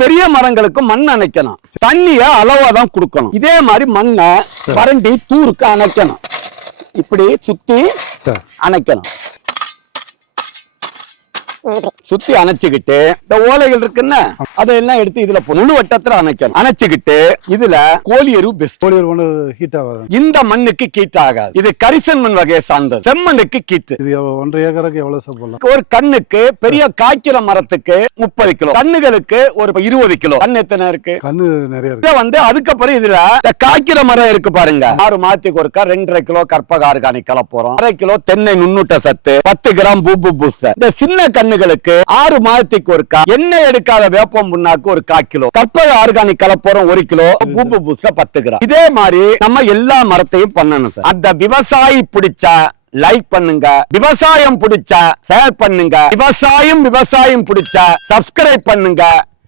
பெரிய மரங்களுக்கு மண் அணைக்கணும். தண்ணிய அளவா தான் கொடுக்கணும். இதே மாதிரி மண்ணை வறண்டி தூருக்கு அணைக்கணும். இப்படி சுத்தி அணைக்கணும். சுத்தி அணைச்சுக்கிட்டு இந்த ஓலைகள் இருக்குல்ல அதையெல்லாம் எடுத்து இதுல முழு வட்டத்துல அணைக்கணும். அணைச்சுக்கிட்டு இதுல கோழி எரு பெஸ்ட் கோழி ஒன்று ஹீட் ஆகாது. இந்த மண்ணுக்கு கீட் ஆகாது. இது கரிசன் மண் வகையை சார்ந்தது. செம்மண்ணுக்கு கீட்டு இது ஒன்றரை ஏக்கருக்கு எவ்வளவு சார் போடலாம்? ஒரு கண்ணுக்கு பெரிய காய்க்கிற மரத்துக்கு முப்பது கிலோ. கண்ணுகளுக்கு ஒரு இருபது கிலோ. கண்ணு எத்தனை இருக்கு? கண்ணு நிறைய இருக்கு. வந்து அதுக்கப்புறம் இதுல காய்க்கிற மரம் இருக்கு பாருங்க. ஆறு மாதத்துக்கு ஒருக்கா ரெண்டரை கிலோ கற்பக ஆர்கானிக் கலப்போறோம் அரை கிலோ தென்னை நுண்ணூட்ட சத்து பத்து கிராம் பூபு பூஸ்டர் இந்த சின்ன கண்ணுகளுக்கு ஆறு மாதத்துக்கு ஒருக்கா எண்ணெய் எடுக்காத வேப்பம் புண்ணாக்கு ஒரு கால் கிலோ. கற்பக ஆர்கானிக் கலப்புறம் ஒரு கிலோ பூம்பு பூஸ்டர் பத்து கிராம். இதே மாதிரி நம்ம எல்லா மரத்தையும் பண்ணணும் சார். அந்த விவசாயி பிடிச்சா லைக் பண்ணுங்க. விவசாயம் பிடிச்சா ஷேர் பண்ணுங்க. விவசாயம் விவசாயம் பிடிச்சா சப்ஸ்கிரைப் பண்ணுங்க.